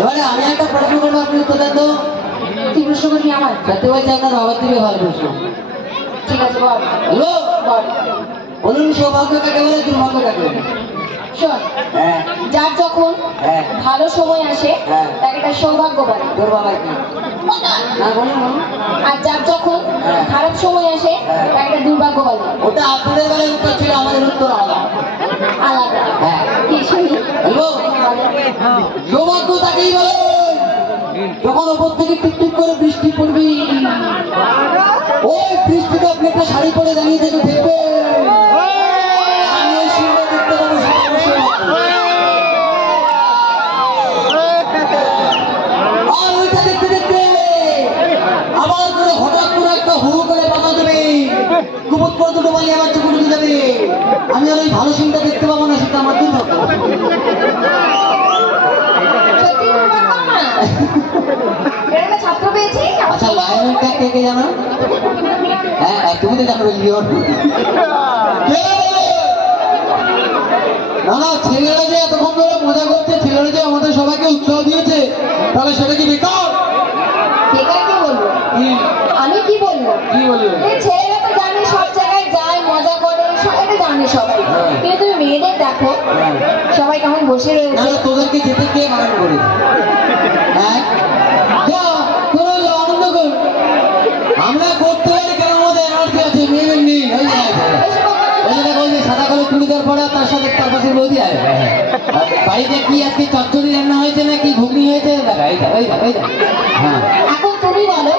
এবারে আমি একটা প্রশ্ন করবো, আপনি উত্তর দেন তো। কি প্রশ্ন করবি আমার? সত্যি বলছি আপনার বাবার থেকে ভালো প্রশ্ন। ঠিক আছে বল। হ্যালো বল। বলুন, সৌভাগ্য কাকে বলে, দুর্ভাগ্য কাকে বলে? শোন, হ্যাঁ যার যখন হ্যাঁ ভালো সময় আসে হ্যাঁ। তাকে তার সৌভাগ্য বলে। তোর বাবা কি? হ্যাঁ বলুন বলুন। আর যার যখন হ্যাঁ। খারাপ সময় আসে হ্যাঁ। তাকে তার দুর্ভাগ্য বলে। ওটা আপনাদের বেলায় উত্তর ছিল, আমাদের উত্তর আলাদা। আলাদা। হ্যাঁ কি শুনি? হ্যালো, সৌভাগ্য তাকেই বলে যখন ওপর থেকে টিপটিপ করে বৃষ্টি পড়বে, ওই বৃষ্টিতে আপনি একটা শাড়ি পরে দাঁড়িয়ে থেকে দেখবে, আমি ওই সিংহ দেখতে পাবো। আর ওইটা দেখতে দেখতে আবার করে হঠাৎ করে একটা হু করে বাধা দেবে, কুমুদ করে দুটো বালি আমার চোখে ঢুকে যাবে, আমি আর ওই ভালো সিংটা দেখতে পাবো না, সেটা আমার দুর্ভাগ্য। সত্যি দুর্ভাগ্য না? এরকম ছাত্র পেয়েছি। আচ্ছা, লায়নের কে কে জানো? হ্যাঁ তুমি তো জানো, লিওন। না না, ছেলেরা যে এতক্ষণ ধরে মজা করছে, ছেলেরা যে আমাদের সবাইকে উৎসাহ দিয়েছে, তাহলে সেটা কি বেকার? বেকার কি বলবো? আমি কি বলবো? কি বলবো? এই ছেলেরা তো জানি সব জায়গায় যায়, মজা করে, এটা জানি সবাই। কিন্তু তুমি মেয়েদের দেখো, সবাই কেমন বসে না রয়েছে। না, তোদেরকে যেতে কে বারণ করে? হ্যাঁ যা, তোরা আনন্দ কর। আমরা করতে পারি কেন, আমাদের এনার্জি আছে, মেয়েদের নেই। ওই যে সাদা কালো চুড়িদার পরা, তার সাথে তার পাশে বৌদি আছে। বাড়িতে কি আজকে চচ্চড়ি রান্না হয়েছে না কি ঘুগনি হয়েছে? হ্যাঁ, এখন তুমি বলো,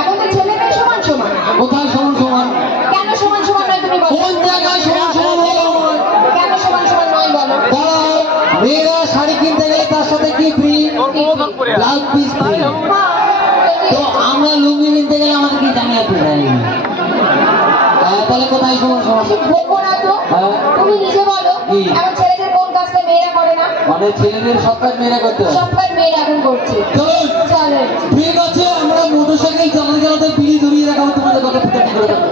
এখন তো ছেলে মেয়ে সমান সমান। কোথায় সমান সমান? কেন সমান সমান নয় তুমি বলো? কোন জায়গায় সমান সমান হলো? কেন সমান সমান নয় বলো? দাঁড়াও, মেয়েরা শাড়ি কিনতে গেলে তার সাথে কি ফ্রি? Blouse piece free. তো আমরা লুঙ্গি কিনতে গেলে আমাদের কি জানিয়ে তাহলে কোথায় সমান সমান? বলবো না তো। তুমি নিজে বলো, কি? এখন ছেলেদের কোন কাজটা মেয়েরা করে না? মানে ছেলেদের সব কাজ মেয়েরা করতে হয়। সব কাজ মেয়েরা এখন করছে। চলুন, চলো। ঠিক আছে, আমরা মোটরসাইকেল চালাতে চালাতে বিড়ি ধরিয়ে দেখাবো তোমাদের কথা ফুটানি করে দেবো।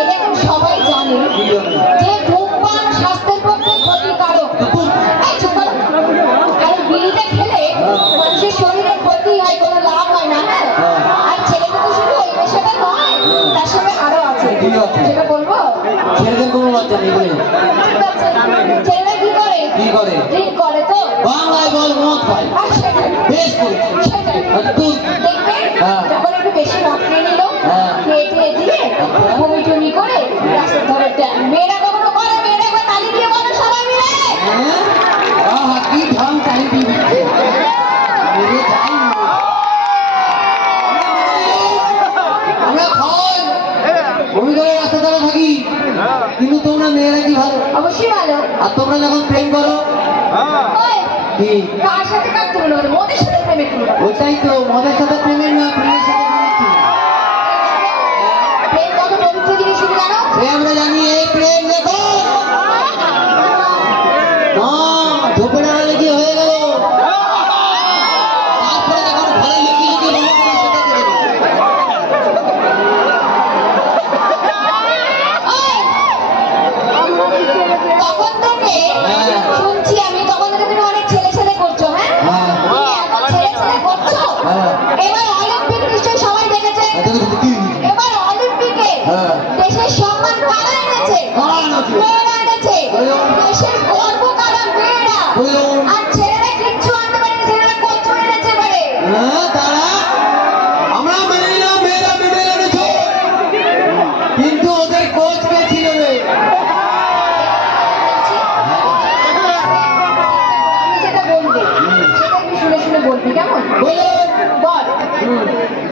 এটা এখন সবাই জানে যে ধূমপান স্বাস্থ্যের পক্ষে ক্ষতিকারক। এই চুপ করো। আর বিড়িটা খেলে মানুষের শরীরের ক্ষতি হয়, কোনো লাভ হয় না। আর ছেলেটা তো শুধু ওই পেশাটা নয়, তার সাথে আরো আছে। সেটা বলবো? ছেলেদের কোনো লজ্জা নেই বলে। ঠিক আছে। ছেলেরা কি করে? কি করে? ড্রিঙ্ক করে তো। বাংলায় বল, মদ খায়। আর সেটাই। বেশ করে সেটাই। দেখবে হ্যাঁ। যখন একটু বেশি মদ খেয়ে নিল, হ্যাঁ। খেয়ে টেয়ে দিয়ে বমি টমি করে রাস্তার ধারে দেয়। মেয়েরা কখনো করে? মেয়েরা একবার তালি দিয়ে বলো সবাই মিলে। আহা, কি ঢং তাই দিবি। আমরা খাই, বমি করে রাস্তা ধারে থাকি, কিন্তু তোমরা মেয়েরা কি ভালো? অবশ্যই ভালো। আর তোমরা যখন প্রেম করো, ওই, কি কার সাথে কার তুলনা করে? মোদের সাথে প্রেমে তুলনা করে। ওটাই তো, মদের সাথে প্রেমের না, প্রেমের সাথে প্রেমের। প্রেম কত পবিত্র জিনিস শুধু জানো? সে আমরা জানি, এই প্রেম দেখো ঝোপে দাঁড়ালে কি হয়ে গেল, তারপরে যখন ঘরে লুকিয়ে লুকিয়ে তখন থেকে শুনছি আমি, তখন থেকে তুমি অনেক ছেলে ছেলে করছো। হ্যাঁ, তুমি এখন ছেলে ছেলে করছো। এবার অলিম্পিক নিশ্চয়ই সবাই দেখেছে। এবার অলিম্পিকে দেশের সম্মান কারা এনেছে? মেয়েরা এনেছে। দেশের গর্ব কারা? মেয়েরা। আর ছেলেরা